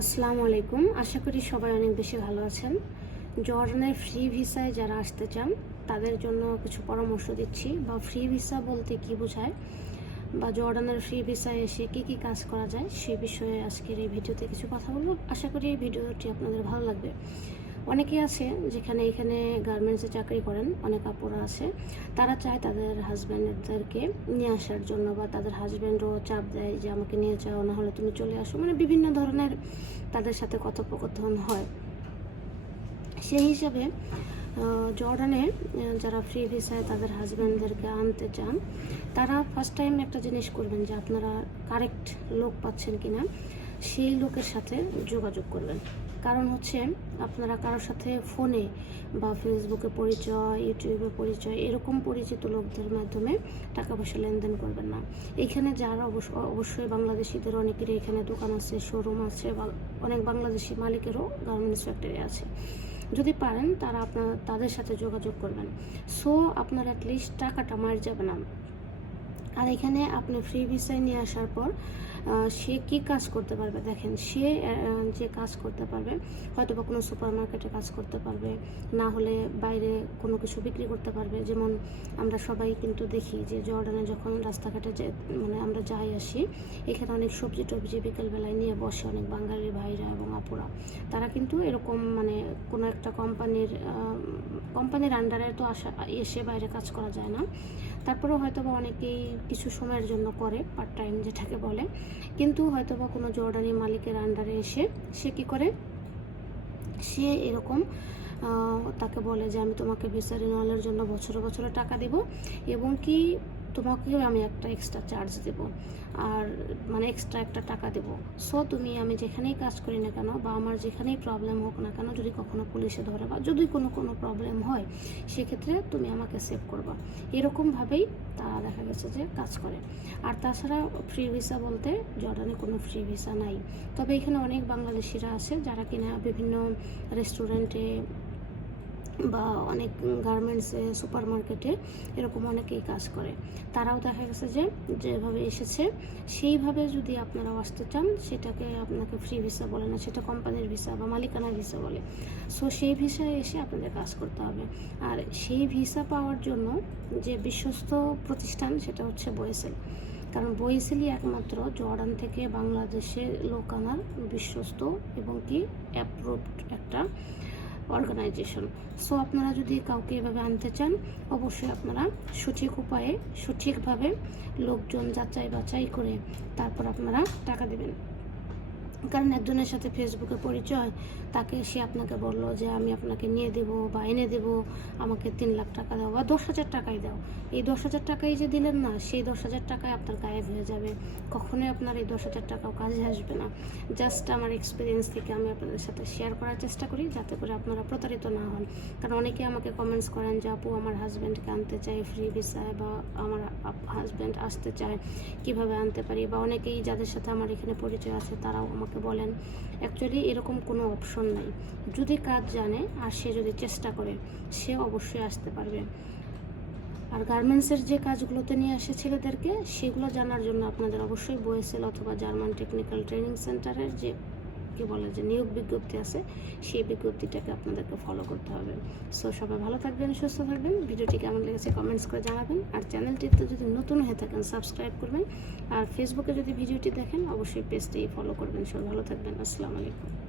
আসসালামু আলাইকুম। আশা করি সবাই অনেক বেশি ভালো আছেন। জর্ডানের ফ্রি ভিসায় যারা আসতে চান, তাদের জন্য কিছু পরামর্শ দিচ্ছি। বা ফ্রি ভিসা বলতে কি বোঝায়? বা জর্ডানের ফ্রি ভিসায় এসে কী কী কাজ করা যায়, সে বিষয়ে আজকের এই ভিডিওতে কিছু কথা বলব। আশা করি এই ভিডিওটি আপনাদের ভালো লাগবে। অনেকে আছে যেখানে এখানে গার্মেন্টসে চাকরি করেন, অনেক আপুরা আছে। তারা চায় তাদের হাজব্যান্ডদেরকে নিয়ে আসার জন্য বা তাদের হাজব্যান্ডও চাপ দেয় যে আমাকে নিয়ে যাও, না হলে তুমি চলে আসো। মানে বিভিন্ন ধরনের তাদের সাথে কথোপকথন হয়। সেই হিসাবে জর্ডানে যারা ফ্রি ভিসায় তাদের হাজব্যান্ডদেরকে আনতে চান, তারা ফার্স্ট টাইম একটা জিনিস করবেন যে আপনারা কারেক্ট লোক পাচ্ছেন কিনা। সেই লোকের সাথে যোগাযোগ করবেন। কারণ হচ্ছে আপনারা কারোর সাথে ফোনে বা ফেসবুকে পরিচয় ইউটিউবে পরিচয় এরকম পরিচিত লোকদের মাধ্যমে টাকা পয়সা লেনদেন করবেন না। এখানে যারা অবশ্য, অবশ্যই বাংলাদেশিদের অনেকেরই এখানে দোকান আছে শোরুম আছে বা অনেক বাংলাদেশি মালিকেরও গার্মেন্টস ফ্যাক্টরি আছে। যদি পারেন তারা আপনার, তাদের সাথে যোগাযোগ করবেন। সো আপনার অ্যাটলিস্ট টাকাটা মার যাবে না। আর এখানে আপনি ফ্রি ভিসায় নিয়ে আসার পর সে কি কাজ করতে পারবে? দেখেন, সে যে কাজ করতে পারবে হয়তো বা কোনো সুপার মার্কেটে কাজ করতে পারবে, না হলে বাইরে কোনো কিছু বিক্রি করতে পারবে। যেমন আমরা সবাই কিন্তু দেখি যে জর্ডানে যখন রাস্তাঘাটে যে মানে আমরা যাই আসি, এখানে অনেক সবজি টবজি বিকেলবেলায় নিয়ে বসে অনেক বাঙালি ভাইরা এবং আপুরা। তারা কিন্তু এরকম মানে কোনো একটা কোম্পানির কোম্পানির আন্ডারে তো আসা, এসে বাইরে কাজ করা যায় না। তারপরেও হয়তো বা অনেকেই কিছু সময়ের জন্য করে পার্ট টাইম যেটাকে বলে। কিন্তু হয়তো বা কোনো জর্ডানি মালিকের আন্ডারে এসে সে কি করে? সে এরকম তাকে বলে যে, আমি তোমাকে ভিসা রিনিউয়ালের জন্য বছরে বছরে টাকা দেবো এবং কি তোমাকেও আমি একটা এক্সট্রা চার্জ দেব। আর মানে এক্সট্রা একটা টাকা দেব। সো তুমি আমি যেখানেই কাজ করি না কেন বা আমার যেখানেই প্রবলেম হোক না কেন, যদি কখনো পুলিশে ধরে বা যদি কোনো কোনো প্রবলেম হয়, সেক্ষেত্রে তুমি আমাকে সেভ করবা। এরকমভাবেই তারা দেখা গেছে যে কাজ করে। আর তাছাড়া ফ্রি ভিসা বলতে জর্ডানে কোনো ফ্রি ভিসা নাই। তবে এখানে অনেক বাংলাদেশিরা আছে যারা কিনা বিভিন্ন রেস্টুরেন্টে বা অনেক গার্মেন্টসে সুপার মার্কেটে এরকম অনেকেই কাজ করে। তারাও দেখা গেছে যে, যেভাবে এসেছে, সেইভাবে যদি আপনারাও আসতে চান, সেটাকে আপনাকে ফ্রি ভিসা বলে না, সেটা কোম্পানির ভিসা বা মালিকানার ভিসা বলে। সো সেই ভিসায় এসে আপনাদের কাজ করতে হবে। আর সেই ভিসা পাওয়ার জন্য যে বিশ্বস্ত প্রতিষ্ঠান, সেটা হচ্ছে বয়েসেল কারণ বয়েসেলই একমাত্র জর্ডান থেকে বাংলাদেশে লোক আনার বিশ্বস্ত এবং কি অ্যাপ্রুভড একটা অর্গানাইজেশন সো আপনারা যদি কাউকে এভাবে আনতে চান, অবশ্যই আপনারা সঠিক উপায়ে সঠিকভাবে লোকজন যাচাই বাছাই করে তারপর আপনারা টাকা দেবেন। কারণ একজনের সাথে ফেসবুকে পরিচয়, তাকে সে আপনাকে বলল যে আমি আপনাকে নিয়ে দেব বা এনে দেব, আমাকে তিন লাখ টাকা দাও বা দশ হাজার টাকাই দাও। এই দশ হাজার টাকাই যে দিলেন না, সেই দশ হাজার টাকায় আপনার গায়েব হয়ে যাবে। কখনোই আপনার এই দশ হাজার টাকাও কাজে আসবে না। জাস্ট আমার এক্সপিরিয়েন্স থেকে আমি আপনাদের সাথে শেয়ার করার চেষ্টা করি, যাতে করে আপনারা প্রতারিত না হন। কারণ অনেকে আমাকে কমেন্টস করেন যে, আপু, আমার হাজব্যান্ডকে আনতে চাই ফ্রি ভিসায় বা আমার হাজব্যান্ড আসতে চায়, কীভাবে আনতে পারি বা অনেকেই যাদের সাথে আমার এখানে পরিচয় আছে তারাও আমাকে বলেন। অ্যাকচুয়ালি এরকম কোনো অপশন নাই। যদি কাজ জানে আর সে যদি চেষ্টা করে, সে অবশ্যই আসতে পারবে। আর গার্মেন্টসের যে কাজগুলোতে নিয়ে আসে ছেলেদেরকে, সেগুলো জানার জন্য আপনাদের অবশ্যই বয়েসেল অথবা জার্মান টেকনিক্যাল ট্রেনিং সেন্টারের যে কি বলে যে নিয়োগ বিজ্ঞপ্তি আছে, সেই বিজ্ঞপ্তিটাকে আপনাদেরকে ফলো করতে হবে। সো সবাই ভালো থাকবেন, সুস্থ থাকবেন। ভিডিওটি কেমন লেগেছে কমেন্টস করে জানাবেন। আর চ্যানেলটিতে যদি নতুন হয়ে থাকেন সাবস্ক্রাইব করবেন। আর ফেসবুকে যদি ভিডিওটি দেখেন, অবশ্যই পেজটি ফলো করবেন। সবাই ভালো থাকবেন। আসসালামু আলাইকুম।